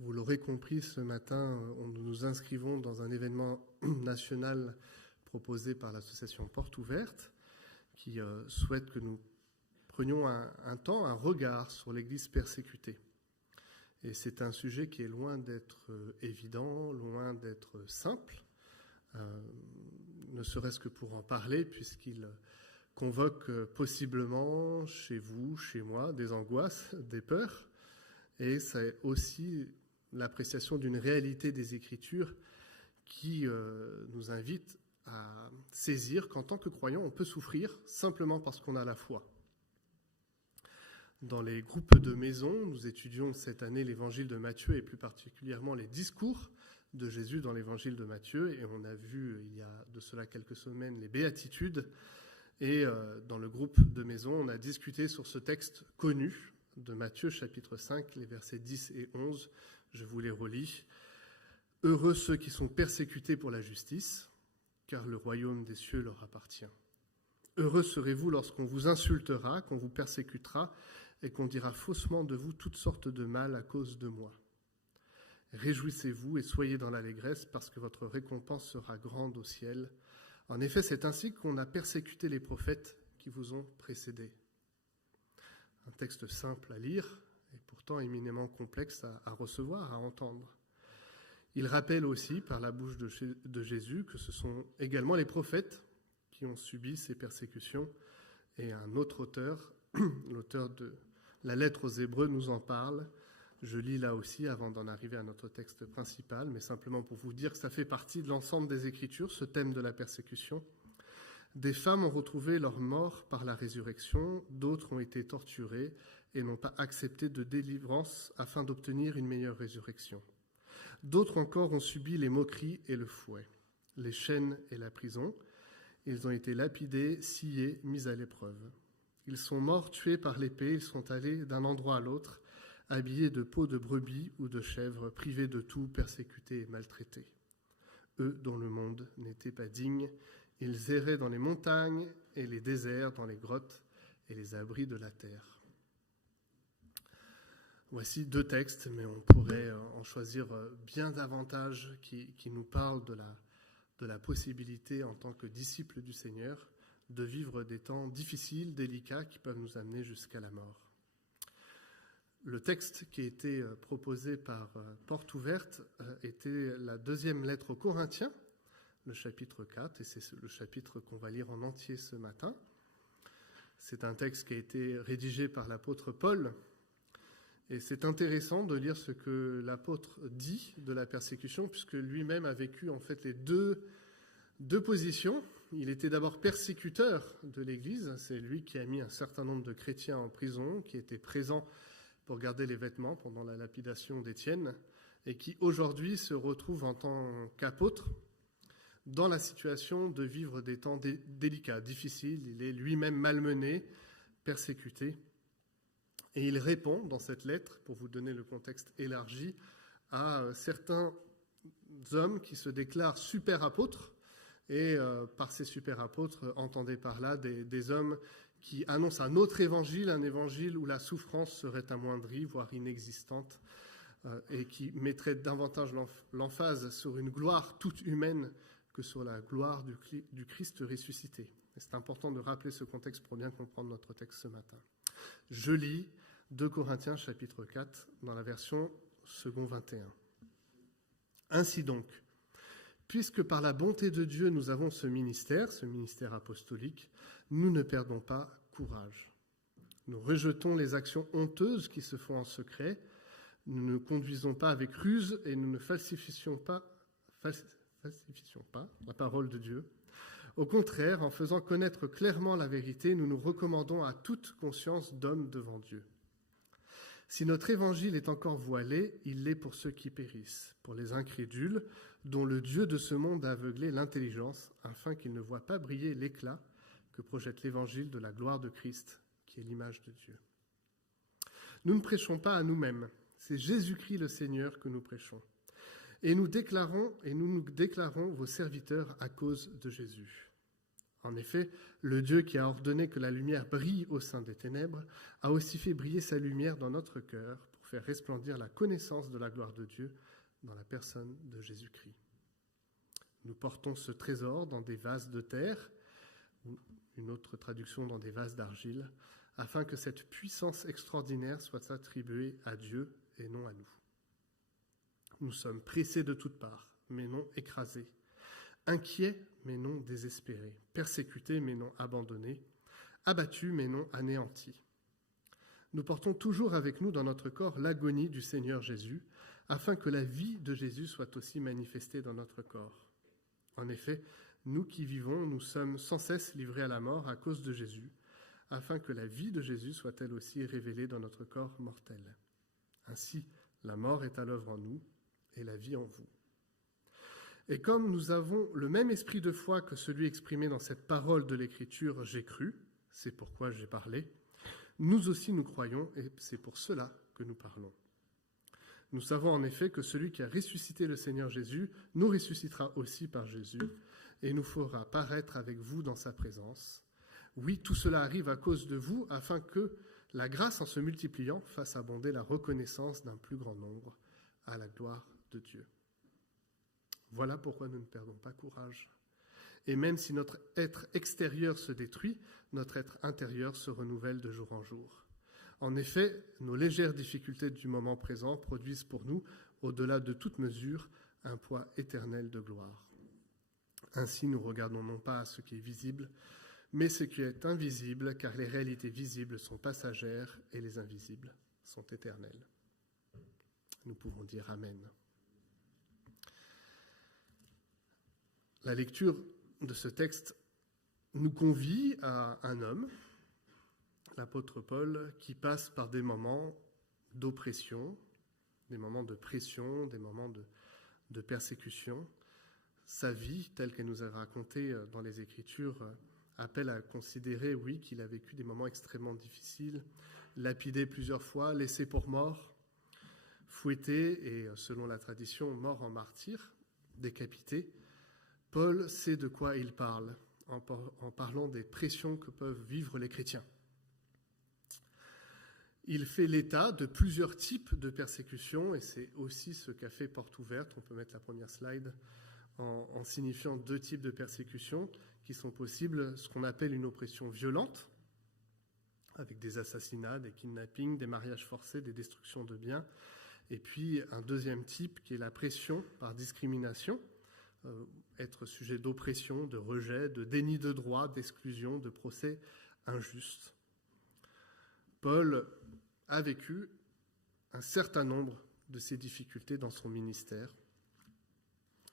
Vous l'aurez compris, ce matin, nous nous inscrivons dans un événement national proposé par l'association Porte Ouverte, qui souhaite que nous prenions un temps, un regard sur l'Église persécutée. Et c'est un sujet qui est loin d'être évident, loin d'être simple, ne serait-ce que pour en parler, puisqu'il convoque possiblement chez vous, chez moi, des angoisses, des peurs, et c'est aussi l'appréciation d'une réalité des Écritures qui nous invite à saisir qu'en tant que croyants, on peut souffrir simplement parce qu'on a la foi. Dans les groupes de maison, nous étudions cette année l'évangile de Matthieu et plus particulièrement les discours de Jésus dans l'évangile de Matthieu. Et on a vu il y a de cela quelques semaines les béatitudes. Et dans le groupe de maison, on a discuté sur ce texte connu de Matthieu chapitre 5, les versets 10 et 11. Je vous les relis. « Heureux ceux qui sont persécutés pour la justice, car le royaume des cieux leur appartient. Heureux serez-vous lorsqu'on vous insultera, qu'on vous persécutera et qu'on dira faussement de vous toutes sortes de mal à cause de moi. Réjouissez-vous et soyez dans l'allégresse parce que votre récompense sera grande au ciel. En effet, c'est ainsi qu'on a persécuté les prophètes qui vous ont précédés. » Un texte simple à lire et pourtant éminemment complexe à recevoir, à entendre. Il rappelle aussi par la bouche de Jésus que ce sont également les prophètes qui ont subi ces persécutions. Et un autre auteur, l'auteur de la lettre aux Hébreux, nous en parle. Je lis là aussi avant d'en arriver à notre texte principal, mais simplement pour vous dire que ça fait partie de l'ensemble des Écritures, ce thème de la persécution. Des femmes ont retrouvé leur mort par la résurrection, d'autres ont été torturées et n'ont pas accepté de délivrance afin d'obtenir une meilleure résurrection. D'autres encore ont subi les moqueries et le fouet, les chaînes et la prison. Ils ont été lapidés, sciés, mis à l'épreuve. Ils sont morts tués par l'épée, ils sont allés d'un endroit à l'autre, habillés de peaux de brebis ou de chèvres, privés de tout, persécutés et maltraités. Eux dont le monde n'était pas digne, ils erraient dans les montagnes et les déserts, dans les grottes et les abris de la terre. Voici deux textes, mais on pourrait en choisir bien davantage qui nous parlent de la possibilité, en tant que disciples du Seigneur, de vivre des temps difficiles, délicats, qui peuvent nous amener jusqu'à la mort. Le texte qui a été proposé par Porte Ouverte était la deuxième lettre aux Corinthiens, le chapitre 4, et c'est le chapitre qu'on va lire en entier ce matin. C'est un texte qui a été rédigé par l'apôtre Paul, et c'est intéressant de lire ce que l'apôtre dit de la persécution, puisque lui-même a vécu en fait les deux positions. Il était d'abord persécuteur de l'Église, c'est lui qui a mis un certain nombre de chrétiens en prison, qui était présent pour garder les vêtements pendant la lapidation d'Étienne, et qui aujourd'hui se retrouve en tant qu'apôtre dans la situation de vivre des temps délicats, difficiles. Il est lui-même malmené, persécuté. Et il répond dans cette lettre, pour vous donner le contexte élargi, à certains hommes qui se déclarent super apôtres. Et par ces super apôtres, entendez par là des hommes qui annoncent un autre évangile, un évangile où la souffrance serait amoindrie, voire inexistante, et qui mettrait davantage l'emphase sur une gloire toute humaine que sur la gloire du Christ ressuscité. Et c'est important de rappeler ce contexte pour bien comprendre notre texte ce matin. Je lis 2 Corinthiens chapitre 4 dans la version second 21. Ainsi donc, puisque par la bonté de Dieu nous avons ce ministère apostolique, nous ne perdons pas courage. Nous rejetons les actions honteuses qui se font en secret, nous ne conduisons pas avec ruse et nous ne falsifions pas la parole de Dieu. Au contraire, en faisant connaître clairement la vérité, nous nous recommandons à toute conscience d'homme devant Dieu. Si notre évangile est encore voilé, il l'est pour ceux qui périssent, pour les incrédules, dont le Dieu de ce monde a aveuglé l'intelligence, afin qu'ils ne voient pas briller l'éclat que projette l'évangile de la gloire de Christ, qui est l'image de Dieu. Nous ne prêchons pas à nous-mêmes, c'est Jésus-Christ le Seigneur que nous prêchons. Et nous nous déclarons vos serviteurs à cause de Jésus. En effet, le Dieu qui a ordonné que la lumière brille au sein des ténèbres a aussi fait briller sa lumière dans notre cœur pour faire resplendir la connaissance de la gloire de Dieu dans la personne de Jésus-Christ. Nous portons ce trésor dans des vases de terre, ou une autre traduction dans des vases d'argile, afin que cette puissance extraordinaire soit attribuée à Dieu et non à nous. Nous sommes pressés de toutes parts, mais non écrasés, inquiets, mais non désespérés, persécutés, mais non abandonnés, abattus, mais non anéantis. Nous portons toujours avec nous dans notre corps l'agonie du Seigneur Jésus, afin que la vie de Jésus soit aussi manifestée dans notre corps. En effet, nous qui vivons, nous sommes sans cesse livrés à la mort à cause de Jésus, afin que la vie de Jésus soit elle aussi révélée dans notre corps mortel. Ainsi, la mort est à l'œuvre en nous et la vie en vous. Et comme nous avons le même esprit de foi que celui exprimé dans cette parole de l'Écriture « J'ai cru », c'est pourquoi j'ai parlé, nous aussi nous croyons et c'est pour cela que nous parlons. Nous savons en effet que celui qui a ressuscité le Seigneur Jésus nous ressuscitera aussi par Jésus et nous fera paraître avec vous dans sa présence. Oui, tout cela arrive à cause de vous, afin que la grâce en se multipliant fasse abonder la reconnaissance d'un plus grand nombre à la gloire de Dieu. Voilà pourquoi nous ne perdons pas courage. Et même si notre être extérieur se détruit, notre être intérieur se renouvelle de jour en jour. En effet, nos légères difficultés du moment présent produisent pour nous, au-delà de toute mesure, un poids éternel de gloire. Ainsi, nous regardons non pas ce qui est visible, mais ce qui est invisible, car les réalités visibles sont passagères et les invisibles sont éternelles. Nous pouvons dire Amen. La lecture de ce texte nous convie à un homme, l'apôtre Paul, qui passe par des moments d'oppression, des moments de pression, des moments de persécution. Sa vie, telle qu'elle nous est racontée dans les Écritures, appelle à considérer, oui, qu'il a vécu des moments extrêmement difficiles, lapidé plusieurs fois, laissé pour mort, fouetté et, selon la tradition, mort en martyr, décapité. Paul sait de quoi il parle en parlant des pressions que peuvent vivre les chrétiens. Il fait l'état de plusieurs types de persécutions, et c'est aussi ce qu'a fait Porte Ouverte. On peut mettre la première slide en signifiant deux types de persécutions qui sont possibles, ce qu'on appelle une oppression violente, avec des assassinats, des kidnappings, des mariages forcés, des destructions de biens, et puis un deuxième type qui est la pression par discrimination, être sujet d'oppression, de rejet, de déni de droit, d'exclusion, de procès injustes. Paul a vécu un certain nombre de ces difficultés dans son ministère.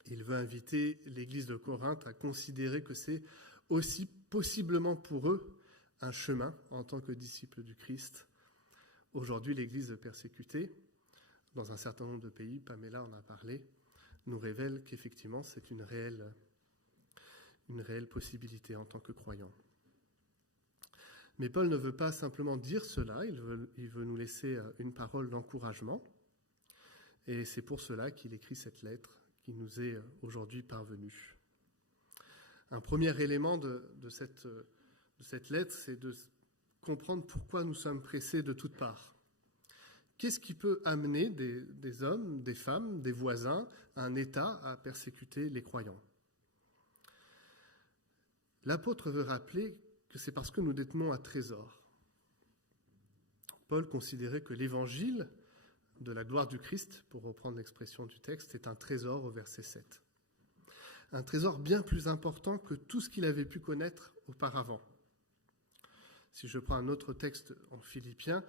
Il veut inviter l'Église de Corinthe à considérer que c'est aussi possiblement pour eux un chemin en tant que disciples du Christ. Aujourd'hui, l'Église persécutée, dans un certain nombre de pays, Pamela en a parlé, nous révèle qu'effectivement c'est une réelle possibilité en tant que croyants. Mais Paul ne veut pas simplement dire cela, il veut nous laisser une parole d'encouragement. Et c'est pour cela qu'il écrit cette lettre qui nous est aujourd'hui parvenue. Un premier élément de cette lettre, c'est de comprendre pourquoi nous sommes pressés de toutes parts. Qu'est-ce qui peut amener des hommes, des femmes, des voisins, un État à persécuter les croyants ? L'apôtre veut rappeler que c'est parce que nous détenons un trésor. Paul considérait que l'évangile de la gloire du Christ, pour reprendre l'expression du texte, est un trésor au verset 7. Un trésor bien plus important que tout ce qu'il avait pu connaître auparavant. Si je prends un autre texte en Philippiens,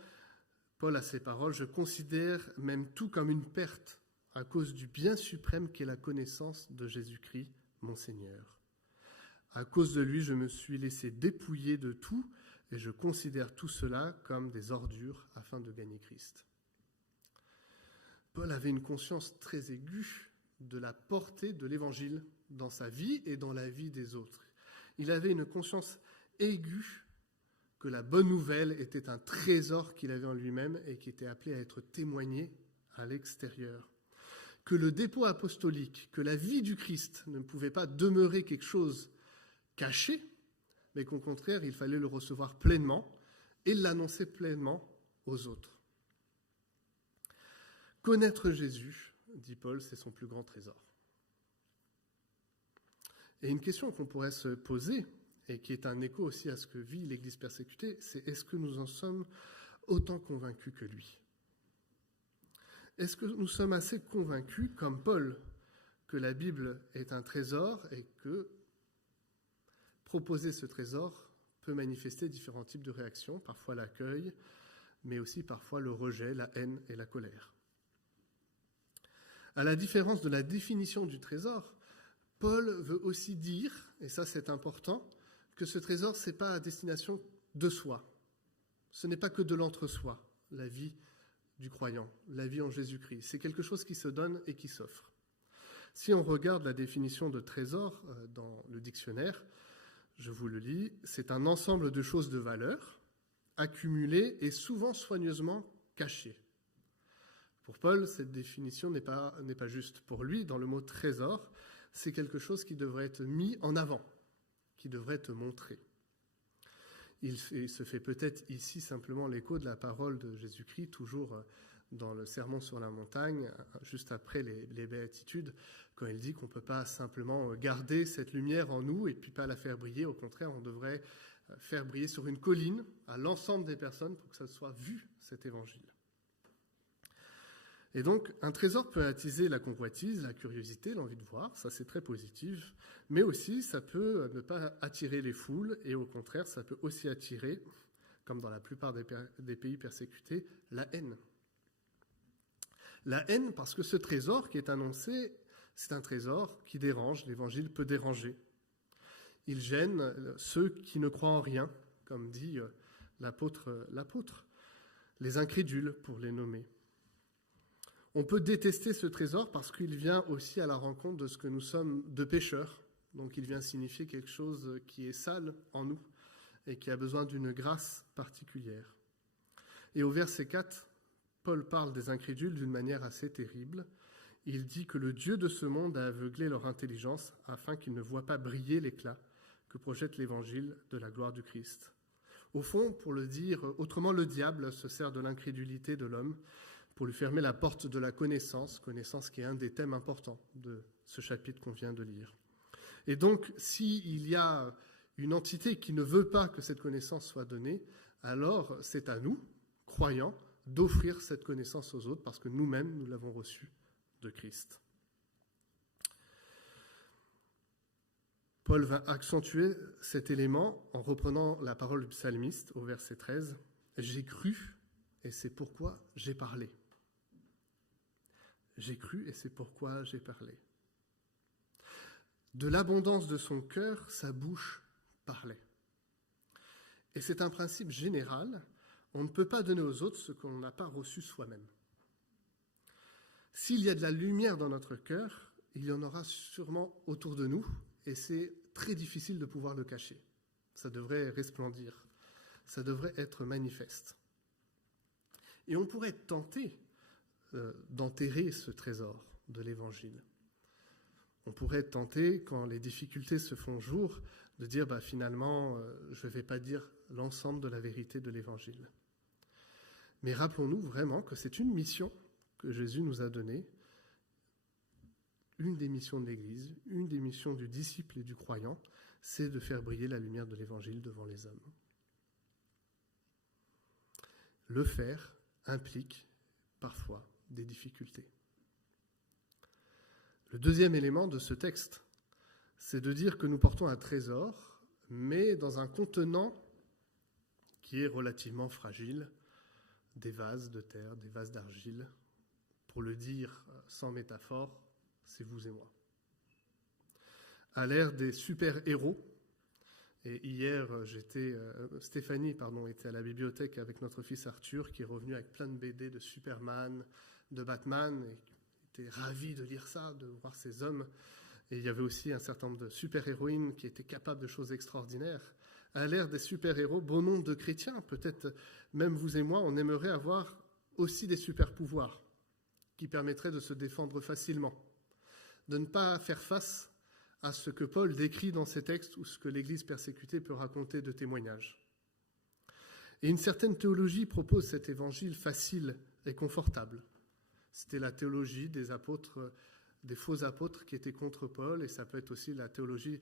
Paul a ces paroles, « Je considère même tout comme une perte à cause du bien suprême qu'est la connaissance de Jésus-Christ, mon Seigneur. À cause de lui, je me suis laissé dépouiller de tout et je considère tout cela comme des ordures afin de gagner Christ. » Paul avait une conscience très aiguë de la portée de l'Évangile dans sa vie et dans la vie des autres. Il avait une conscience aiguë que la bonne nouvelle était un trésor qu'il avait en lui-même et qui était appelé à être témoigné à l'extérieur. Que le dépôt apostolique, que la vie du Christ ne pouvait pas demeurer quelque chose caché, mais qu'au contraire, il fallait le recevoir pleinement et l'annoncer pleinement aux autres. Connaître Jésus, dit Paul, c'est son plus grand trésor. Et une question qu'on pourrait se poser, et qui est un écho aussi à ce que vit l'Église persécutée, c'est est-ce que nous en sommes autant convaincus que lui ? Est-ce que nous sommes assez convaincus, comme Paul, que la Bible est un trésor et que proposer ce trésor peut manifester différents types de réactions, parfois l'accueil, mais aussi parfois le rejet, la haine et la colère. À la différence de la définition du trésor, Paul veut aussi dire, et ça c'est important, que ce trésor, ce n'est pas à destination de soi. Ce n'est pas que de l'entre-soi, la vie du croyant, la vie en Jésus-Christ. C'est quelque chose qui se donne et qui s'offre. Si on regarde la définition de trésor dans le dictionnaire, je vous le lis, c'est un ensemble de choses de valeur, accumulées et souvent soigneusement cachées. Pour Paul, cette définition n'est pas juste. Pour lui, dans le mot trésor, c'est quelque chose qui devrait être mis en avant, qui devrait être montré. Il se fait peut-être ici simplement l'écho de la parole de Jésus-Christ, toujours dans le Sermon sur la montagne, juste après les béatitudes, quand il dit qu'on ne peut pas simplement garder cette lumière en nous et puis pas la faire briller. Au contraire, on devrait faire briller sur une colline à l'ensemble des personnes pour que ça soit vu, cet évangile. Et donc, un trésor peut attiser la convoitise, la curiosité, l'envie de voir, ça c'est très positif, mais aussi ça peut ne pas attirer les foules, et au contraire, ça peut aussi attirer, comme dans la plupart des pays persécutés, la haine. La haine parce que ce trésor qui est annoncé, c'est un trésor qui dérange, l'évangile peut déranger. Il gêne ceux qui ne croient en rien, comme dit l'apôtre, les incrédules pour les nommer. On peut détester ce trésor parce qu'il vient aussi à la rencontre de ce que nous sommes de pécheurs. Donc il vient signifier quelque chose qui est sale en nous et qui a besoin d'une grâce particulière. Et au verset 4, Paul parle des incrédules d'une manière assez terrible. Il dit que le Dieu de ce monde a aveuglé leur intelligence afin qu'ils ne voient pas briller l'éclat que projette l'évangile de la gloire du Christ. Au fond, pour le dire autrement, le diable se sert de l'incrédulité de l'homme pour lui fermer la porte de la connaissance qui est un des thèmes importants de ce chapitre qu'on vient de lire. Et donc, s'il y a une entité qui ne veut pas que cette connaissance soit donnée, alors c'est à nous, croyants, d'offrir cette connaissance aux autres parce que nous-mêmes, nous l'avons reçue de Christ. Paul va accentuer cet élément en reprenant la parole du psalmiste au verset 13. « J'ai cru et c'est pourquoi j'ai parlé. » J'ai cru et c'est pourquoi j'ai parlé. De l'abondance de son cœur, sa bouche parlait. Et c'est un principe général, on ne peut pas donner aux autres ce qu'on n'a pas reçu soi-même. S'il y a de la lumière dans notre cœur, il y en aura sûrement autour de nous, et c'est très difficile de pouvoir le cacher. Ça devrait resplendir, ça devrait être manifeste. Et on pourrait tenter d'enterrer ce trésor de l'Évangile. On pourrait tenter, quand les difficultés se font jour, de dire finalement, je ne vais pas dire l'ensemble de la vérité de l'Évangile. Mais rappelons-nous vraiment que c'est une mission que Jésus nous a donnée, une des missions de l'Église, une des missions du disciple et du croyant, c'est de faire briller la lumière de l'Évangile devant les hommes. Le faire implique parfois des difficultés. Le deuxième élément de ce texte, c'est de dire que nous portons un trésor, mais dans un contenant qui est relativement fragile, des vases de terre, des vases d'argile. Pour le dire sans métaphore, c'est vous et moi. À l'ère des super-héros, et hier, Stéphanie était à la bibliothèque avec notre fils Arthur, qui est revenu avec plein de BD de Superman, de Batman, et était ravi de lire ça, de voir ces hommes. Et il y avait aussi un certain nombre de super-héroïnes qui étaient capables de choses extraordinaires. À l'ère des super-héros, bon nombre de chrétiens, peut-être même vous et moi, on aimerait avoir aussi des super-pouvoirs qui permettraient de se défendre facilement, de ne pas faire face à ce que Paul décrit dans ses textes ou ce que l'Église persécutée peut raconter de témoignages. Et une certaine théologie propose cet évangile facile et confortable. C'était la théologie des apôtres, des faux apôtres qui étaient contre Paul, et ça peut être aussi la théologie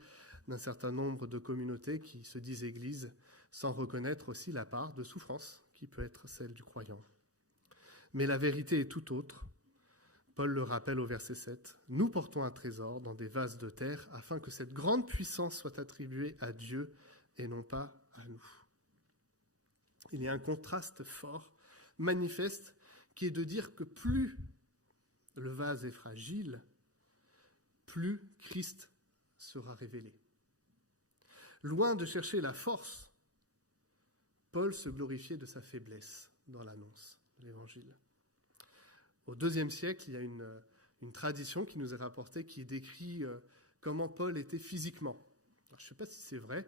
d'un certain nombre de communautés qui se disent églises, sans reconnaître aussi la part de souffrance qui peut être celle du croyant. Mais la vérité est tout autre. Paul le rappelle au verset 7. « Nous portons un trésor dans des vases de terre afin que cette grande puissance soit attribuée à Dieu et non pas à nous. » Il y a un contraste fort, manifeste, qui est de dire que plus le vase est fragile, plus Christ sera révélé. Loin de chercher la force, Paul se glorifiait de sa faiblesse dans l'annonce de l'Évangile. Au IIe siècle, il y a une tradition qui nous est rapportée qui décrit comment Paul était physiquement. Alors, je ne sais pas si c'est vrai,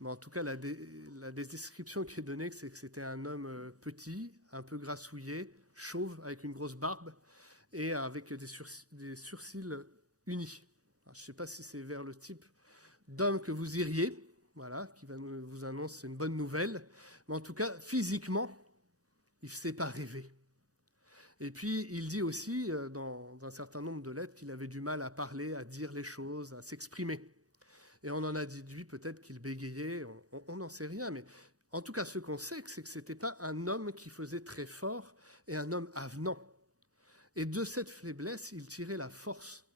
mais en tout cas, la description qui est donnée, c'est que c'était un homme petit, un peu grassouillet, chauve, avec une grosse barbe et avec des sourcils unis. Alors, je ne sais pas si c'est vers le type d'homme que vous iriez, voilà, qui va vous annoncer une bonne nouvelle, mais en tout cas, physiquement, il ne s'est pas rêvé. Et puis, il dit aussi, dans un certain nombre de lettres, qu'il avait du mal à parler, à dire les choses, à s'exprimer. Et on en a déduit peut-être qu'il bégayait, on n'en sait rien, mais en tout cas, ce qu'on sait, c'est que ce n'était pas un homme qui faisait très fort et un homme avenant. Et de cette faiblesse, il tirait la force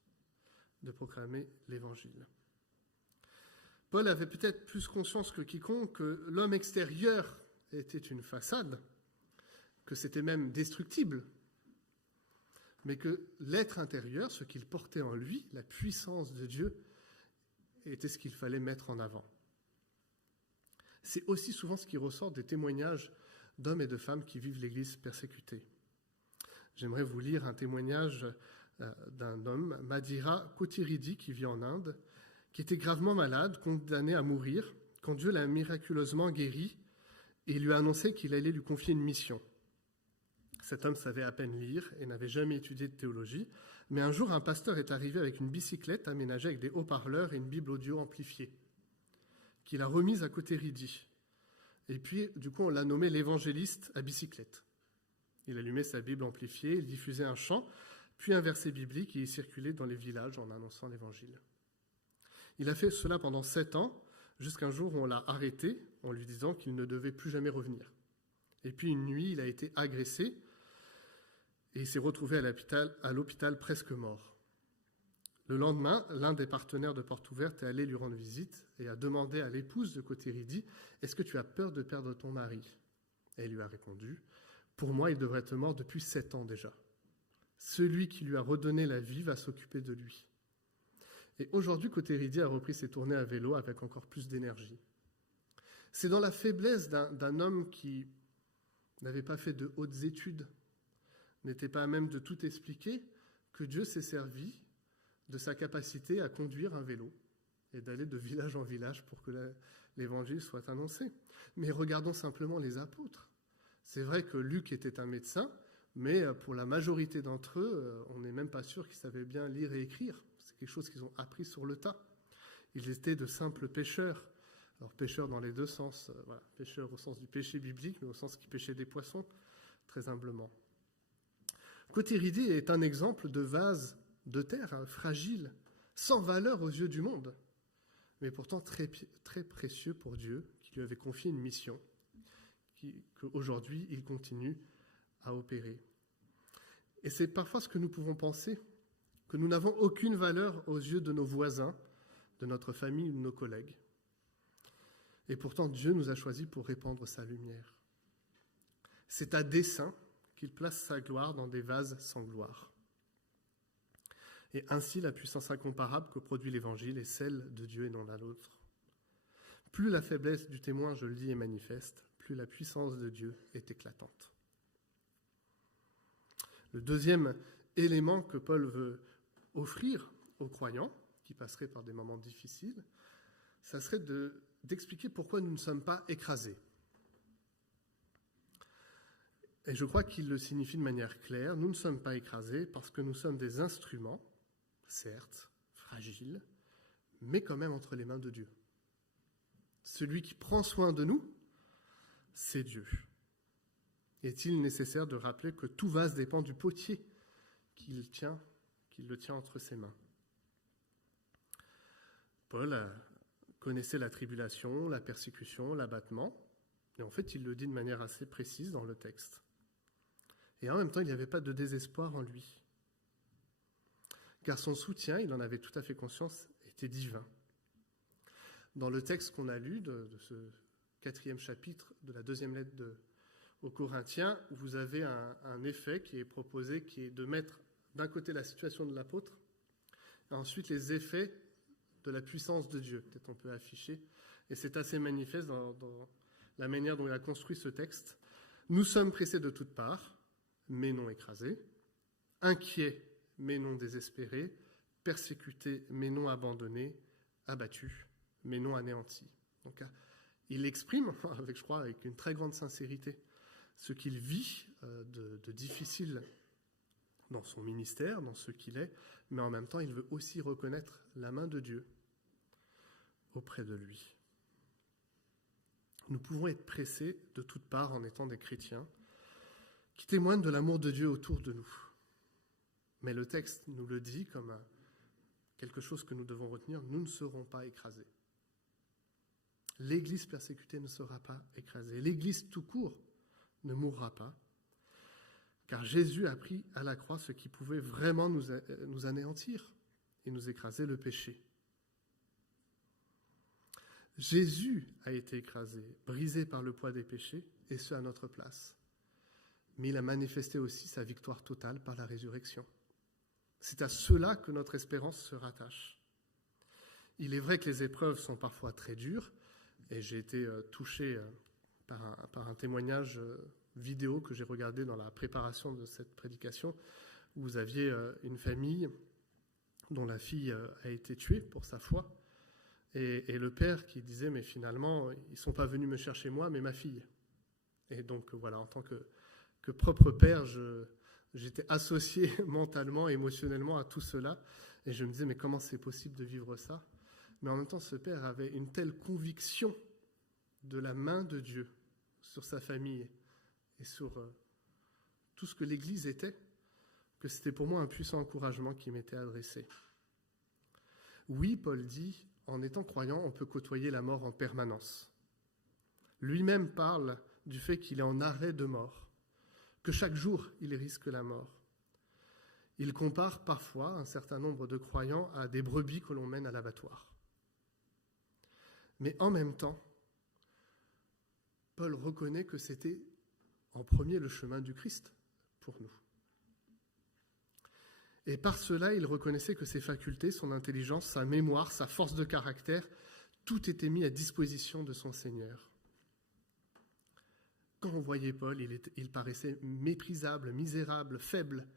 de proclamer l'Évangile. Paul avait peut-être plus conscience que quiconque que l'homme extérieur était une façade, que c'était même destructible, mais que l'être intérieur, ce qu'il portait en lui, la puissance de Dieu, était ce qu'il fallait mettre en avant. C'est aussi souvent ce qui ressort des témoignages d'hommes et de femmes qui vivent l'Église persécutée. J'aimerais vous lire un témoignage d'un homme, Madhira Kotiridi, qui vit en Inde, qui était gravement malade, condamné à mourir, quand Dieu l'a miraculeusement guéri et lui a annoncé qu'il allait lui confier une mission. Cet homme savait à peine lire et n'avait jamais étudié de théologie, mais un jour, un pasteur est arrivé avec une bicyclette aménagée avec des haut-parleurs et une Bible audio amplifiée, qu'il a remise à Kotiridi. Et puis, du coup, on l'a nommé l'évangéliste à bicyclette. Il allumait sa Bible amplifiée, il diffusait un chant, puis un verset biblique et il circulait dans les villages en annonçant l'Évangile. Il a fait cela pendant 7 ans, jusqu'un jour où on l'a arrêté en lui disant qu'il ne devait plus jamais revenir. Et puis une nuit, il a été agressé et il s'est retrouvé à l'hôpital presque mort. Le lendemain, l'un des partenaires de Porte Ouverte est allé lui rendre visite et a demandé à l'épouse de Kotiridi « Est-ce que tu as peur de perdre ton mari ?» Et elle lui a répondu « Pour moi, il devrait être mort depuis 7 ans déjà. Celui qui lui a redonné la vie va s'occuper de lui. » Et aujourd'hui, Kotiridi a repris ses tournées à vélo avec encore plus d'énergie. C'est dans la faiblesse d'un homme qui n'avait pas fait de hautes études, n'était pas à même de tout expliquer, que Dieu s'est servi de sa capacité à conduire un vélo et d'aller de village en village pour que l'Évangile soit annoncé. Mais regardons simplement les apôtres. C'est vrai que Luc était un médecin, mais pour la majorité d'entre eux, on n'est même pas sûr qu'ils savaient bien lire et écrire. C'est quelque chose qu'ils ont appris sur le tas. Ils étaient de simples pêcheurs. Alors pêcheurs dans les deux sens, voilà, pêcheurs au sens du péché biblique, mais au sens qu'ils pêchaient des poissons, très humblement. Kotiridi est un exemple de vase de terre, fragile, sans valeur aux yeux du monde, mais pourtant très, très précieux pour Dieu, qui lui avait confié une mission, qu'aujourd'hui il continue à opérer. Et c'est parfois ce que nous pouvons penser, que nous n'avons aucune valeur aux yeux de nos voisins, de notre famille ou de nos collègues. Et pourtant, Dieu nous a choisis pour répandre sa lumière. C'est à dessein qu'il place sa gloire dans des vases sans gloire. Et ainsi, la puissance incomparable que produit l'Évangile est celle de Dieu et non la nôtre. Plus la faiblesse du témoin, je le dis, est manifeste, plus la puissance de Dieu est éclatante. Le deuxième élément que Paul veut offrir aux croyants, qui passeraient par des moments difficiles, ça serait d'expliquer pourquoi nous ne sommes pas écrasés. Et je crois qu'il le signifie de manière claire, nous ne sommes pas écrasés parce que nous sommes des instruments, certes, fragiles, mais quand même entre les mains de Dieu. Celui qui prend soin de nous, c'est Dieu. Est-il nécessaire de rappeler que tout vase dépend du potier qu'il le tient entre ses mains. Paul connaissait la tribulation, la persécution, l'abattement, et en fait il le dit de manière assez précise dans le texte. Et en même temps, il n'y avait pas de désespoir en lui, car son soutien, il en avait tout à fait conscience, était divin. Dans le texte qu'on a lu de ce 4e chapitre de la 2e lettre aux Corinthiens, vous avez un effet qui est proposé, qui est de mettre d'un côté la situation de l'apôtre, et ensuite les effets de la puissance de Dieu. Peut-être on peut afficher, et c'est assez manifeste dans la manière dont il a construit ce texte. Nous sommes pressés de toutes parts, mais non écrasés, inquiets, mais non désespérés, persécutés, mais non abandonnés, abattus, mais non anéantis. Donc, il exprime, avec une très grande sincérité, ce qu'il vit de difficile dans son ministère, dans ce qu'il est, mais en même temps, il veut aussi reconnaître la main de Dieu auprès de lui. Nous pouvons être pressés de toutes parts en étant des chrétiens qui témoignent de l'amour de Dieu autour de nous. Mais le texte nous le dit comme quelque chose que nous devons retenir, nous ne serons pas écrasés. L'Église persécutée ne sera pas écrasée. L'Église tout court ne mourra pas, car Jésus a pris à la croix ce qui pouvait vraiment nous anéantir et nous écraser, le péché. Jésus a été écrasé, brisé par le poids des péchés, et ce à notre place. Mais il a manifesté aussi sa victoire totale par la résurrection. C'est à cela que notre espérance se rattache. Il est vrai que les épreuves sont parfois très dures, et j'ai été touché par un témoignage vidéo que j'ai regardé dans la préparation de cette prédication, où vous aviez une famille dont la fille a été tuée pour sa foi, et le père qui disait, mais finalement, ils ne sont pas venus me chercher moi, mais ma fille. Et donc voilà, en tant que propre père, j'étais associé mentalement, émotionnellement à tout cela, et je me disais, mais comment c'est possible de vivre ça ? Mais en même temps, ce père avait une telle conviction de la main de Dieu sur sa famille et sur tout ce que l'Église était, que c'était pour moi un puissant encouragement qui m'était adressé. Oui, Paul dit, en étant croyant, on peut côtoyer la mort en permanence. Lui-même parle du fait qu'il est en arrêt de mort, que chaque jour, il risque la mort. Il compare parfois un certain nombre de croyants à des brebis que l'on mène à l'abattoir. Mais en même temps, Paul reconnaît que c'était en premier le chemin du Christ pour nous. Et par cela, il reconnaissait que ses facultés, son intelligence, sa mémoire, sa force de caractère, tout était mis à disposition de son Seigneur. Quand on voyait Paul, il paraissait méprisable, misérable, faible,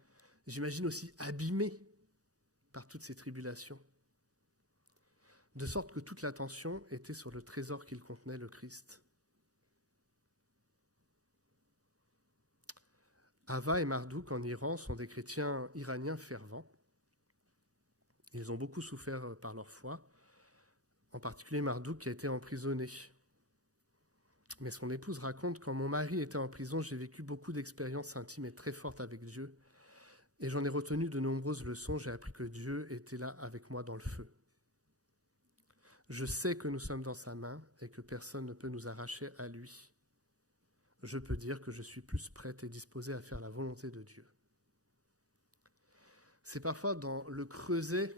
j'imagine aussi abîmé par toutes ces tribulations. De sorte que toute l'attention était sur le trésor qu'il contenait, le Christ. Ava et Marduk en Iran sont des chrétiens iraniens fervents. Ils ont beaucoup souffert par leur foi, en particulier Marduk qui a été emprisonné. Mais son épouse raconte, quand mon mari était en prison, j'ai vécu beaucoup d'expériences intimes et très fortes avec Dieu, et j'en ai retenu de nombreuses leçons. J'ai appris que Dieu était là avec moi dans le feu. Je sais que nous sommes dans sa main et que personne ne peut nous arracher à lui. Je peux dire que je suis plus prête et disposée à faire la volonté de Dieu. C'est parfois dans le creuset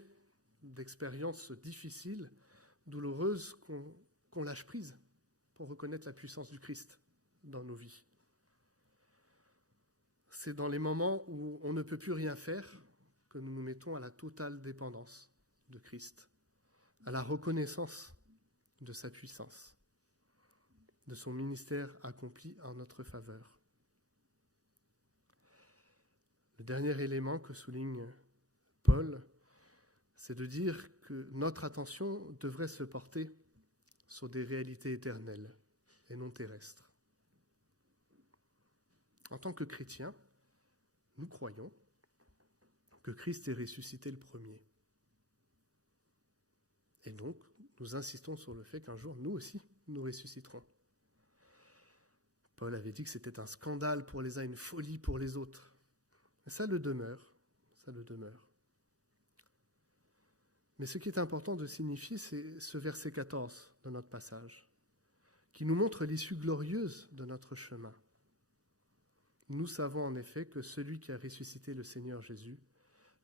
d'expériences difficiles, douloureuses, qu'on lâche prise pour reconnaître la puissance du Christ dans nos vies. C'est dans les moments où on ne peut plus rien faire que nous nous mettons à la totale dépendance de Christ, à la reconnaissance de sa puissance, de son ministère accompli en notre faveur. Le dernier élément que souligne Paul, c'est de dire que notre attention devrait se porter sur des réalités éternelles et non terrestres. En tant que chrétiens, nous croyons que Christ est ressuscité le premier. Et donc, nous insistons sur le fait qu'un jour, nous aussi, nous ressusciterons. Paul avait dit que c'était un scandale pour les uns, une folie pour les autres. Et ça le demeure. ça le demeure. Mais ce qui est important de signifier, c'est ce verset 14 de notre passage, qui nous montre l'issue glorieuse de notre chemin. Nous savons en effet que celui qui a ressuscité le Seigneur Jésus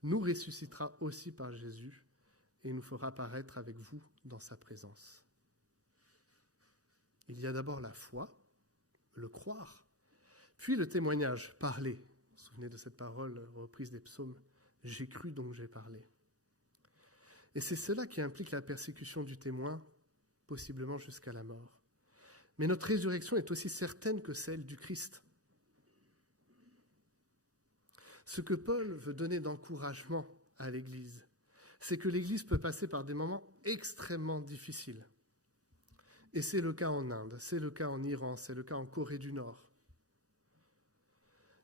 nous ressuscitera aussi par Jésus et nous fera apparaître avec vous dans sa présence. Il y a d'abord la foi, le croire, puis le témoignage, parler. Vous vous souvenez de cette parole reprise des psaumes, « J'ai cru donc j'ai parlé ». Et c'est cela qui implique la persécution du témoin, possiblement jusqu'à la mort. Mais notre résurrection est aussi certaine que celle du Christ. Ce que Paul veut donner d'encouragement à l'Église, c'est que l'Église peut passer par des moments extrêmement difficiles. Et c'est le cas en Inde, c'est le cas en Iran, c'est le cas en Corée du Nord.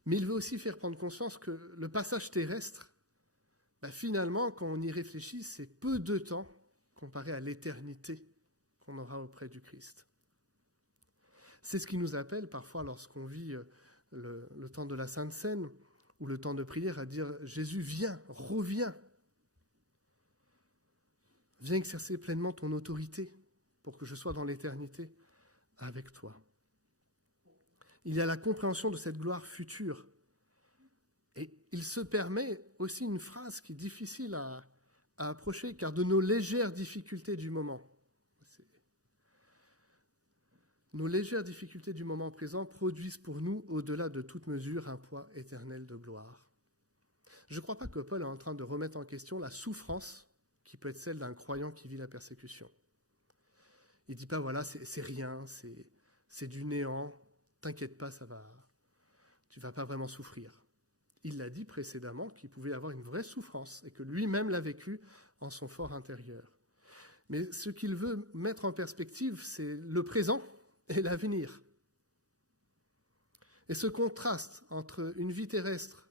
Mais il veut aussi faire prendre conscience que le passage terrestre, finalement, quand on y réfléchit, c'est peu de temps comparé à l'éternité qu'on aura auprès du Christ. C'est ce qui nous appelle parfois lorsqu'on vit le temps de la Sainte Seine ou le temps de prière à dire « Jésus, viens, reviens. Viens exercer pleinement ton autorité pour que je sois dans l'éternité avec toi. » Il y a la compréhension de cette gloire future. Et il se permet aussi une phrase qui est difficile à approcher, car de nos légères difficultés du moment, nos légères difficultés du moment présent produisent pour nous, au-delà de toute mesure, un poids éternel de gloire. Je ne crois pas que Paul est en train de remettre en question la souffrance qui peut être celle d'un croyant qui vit la persécution. Il ne dit pas, voilà, c'est rien, c'est du néant, t'inquiète pas, tu ne vas pas vraiment souffrir. Il l'a dit précédemment qu'il pouvait avoir une vraie souffrance et que lui-même l'a vécu en son fort intérieur. Mais ce qu'il veut mettre en perspective, c'est le présent et l'avenir. Et ce contraste entre une vie terrestre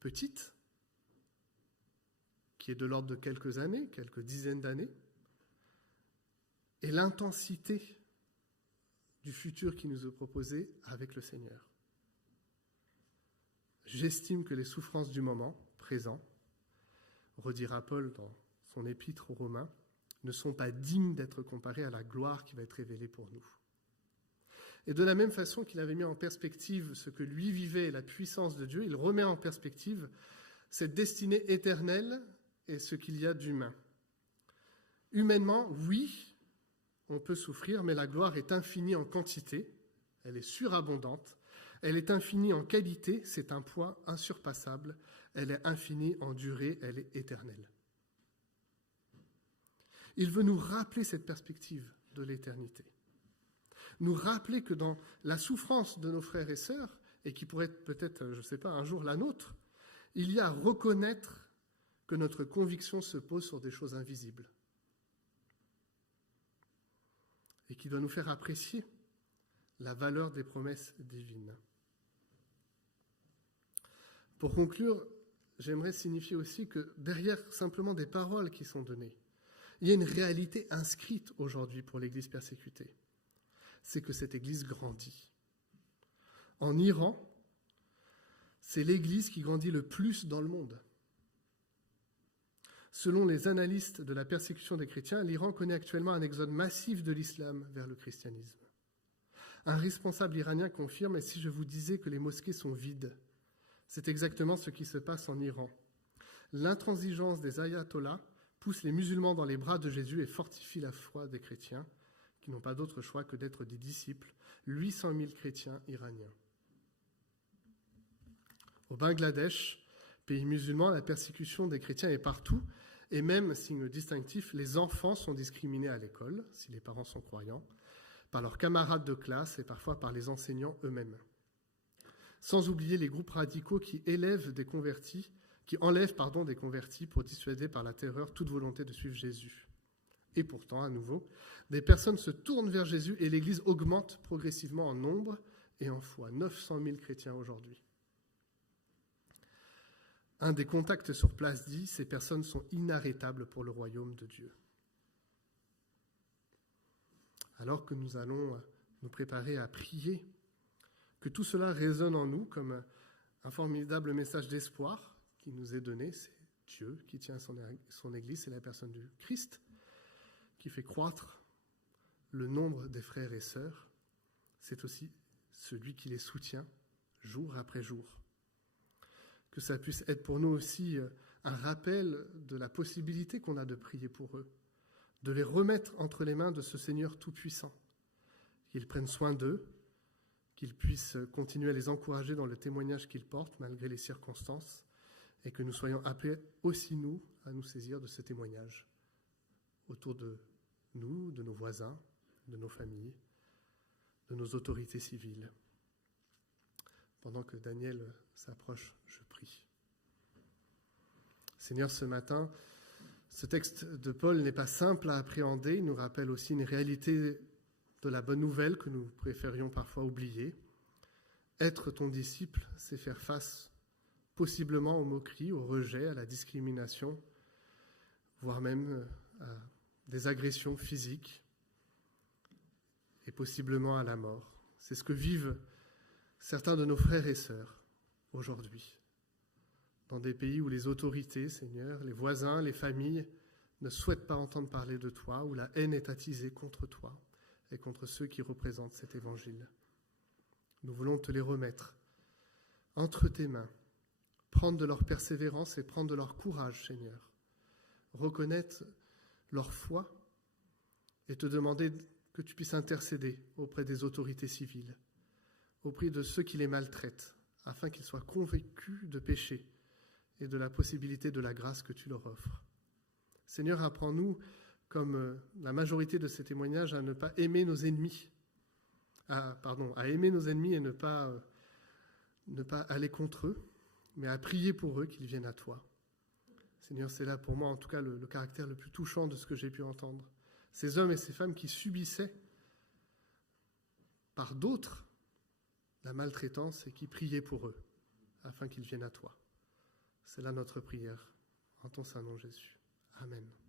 petite, qui est de l'ordre de quelques années, quelques dizaines d'années, et l'intensité du futur qui nous est proposé avec le Seigneur. J'estime que les souffrances du moment présent, redira Paul dans son épître aux Romains, ne sont pas dignes d'être comparées à la gloire qui va être révélée pour nous. Et de la même façon qu'il avait mis en perspective ce que lui vivait, la puissance de Dieu, il remet en perspective cette destinée éternelle et ce qu'il y a d'humain. Humainement, oui, on peut souffrir, mais la gloire est infinie en quantité, elle est surabondante, elle est infinie en qualité, c'est un poids insurpassable, elle est infinie en durée, elle est éternelle. Il veut nous rappeler cette perspective de l'éternité. Nous rappeler que dans la souffrance de nos frères et sœurs, et qui pourrait être peut-être, je ne sais pas, un jour la nôtre, il y a à reconnaître que notre conviction se pose sur des choses invisibles et qui doit nous faire apprécier la valeur des promesses divines. Pour conclure, j'aimerais signifier aussi que derrière simplement des paroles qui sont données, il y a une réalité inscrite aujourd'hui pour l'Église persécutée. C'est que cette Église grandit. En Iran, c'est l'Église qui grandit le plus dans le monde. Selon les analystes de la persécution des chrétiens, l'Iran connaît actuellement un exode massif de l'islam vers le christianisme. Un responsable iranien confirme « Et si je vous disais que les mosquées sont vides ?» C'est exactement ce qui se passe en Iran. L'intransigeance des ayatollahs pousse les musulmans dans les bras de Jésus et fortifie la foi des chrétiens, qui n'ont pas d'autre choix que d'être des disciples, 800 000 chrétiens iraniens. Au Bangladesh, pays musulman, la persécution des chrétiens est partout, et même, signe distinctif, les enfants sont discriminés à l'école, si les parents sont croyants, par leurs camarades de classe et parfois par les enseignants eux-mêmes. Sans oublier les groupes radicaux qui enlèvent des convertis pour dissuader par la terreur toute volonté de suivre Jésus. Et pourtant, à nouveau, des personnes se tournent vers Jésus et l'Église augmente progressivement en nombre et en foi. 900 000 chrétiens aujourd'hui. Un des contacts sur place dit « Ces personnes sont inarrêtables pour le royaume de Dieu ». Alors que nous allons nous préparer à prier, que tout cela résonne en nous comme un formidable message d'espoir qui nous est donné, c'est Dieu qui tient son Église, c'est la personne du Christ qui fait croître le nombre des frères et sœurs. C'est aussi celui qui les soutient jour après jour. Que ça puisse être pour nous aussi un rappel de la possibilité qu'on a de prier pour eux, de les remettre entre les mains de ce Seigneur tout-puissant, qu'il prenne soin d'eux, qu'il puisse continuer à les encourager dans le témoignage qu'ils portent malgré les circonstances, et que nous soyons appelés aussi, nous, à nous saisir de ce témoignage autour de nous, de nos voisins, de nos familles, de nos autorités civiles. Pendant que Daniel s'approche, je prie. Seigneur, ce matin, ce texte de Paul n'est pas simple à appréhender. Il nous rappelle aussi une réalité de la bonne nouvelle que nous préférions parfois oublier. Être ton disciple, c'est faire face possiblement aux moqueries, au rejet, à la discrimination, voire même à des agressions physiques et possiblement à la mort. C'est ce que vivent certains de nos frères et sœurs aujourd'hui, dans des pays où les autorités, Seigneur, les voisins, les familles ne souhaitent pas entendre parler de toi, où la haine est attisée contre toi et contre ceux qui représentent cet évangile. Nous voulons te les remettre entre tes mains, prendre de leur persévérance et prendre de leur courage, Seigneur, reconnaître leur foi et te demander que tu puisses intercéder auprès des autorités civiles, auprès de ceux qui les maltraitent, afin qu'ils soient convaincus de péché et de la possibilité de la grâce que tu leur offres. Seigneur, apprends-nous, comme la majorité de ces témoignages, à ne pas aimer nos ennemis, à aimer nos ennemis et ne pas aller contre eux, mais à prier pour eux qu'ils viennent à toi. Seigneur, c'est là pour moi en tout cas le caractère le plus touchant de ce que j'ai pu entendre. Ces hommes et ces femmes qui subissaient par d'autres la maltraitance et qui priaient pour eux, afin qu'ils viennent à toi. C'est là notre prière, en ton Saint-Nom Jésus. Amen.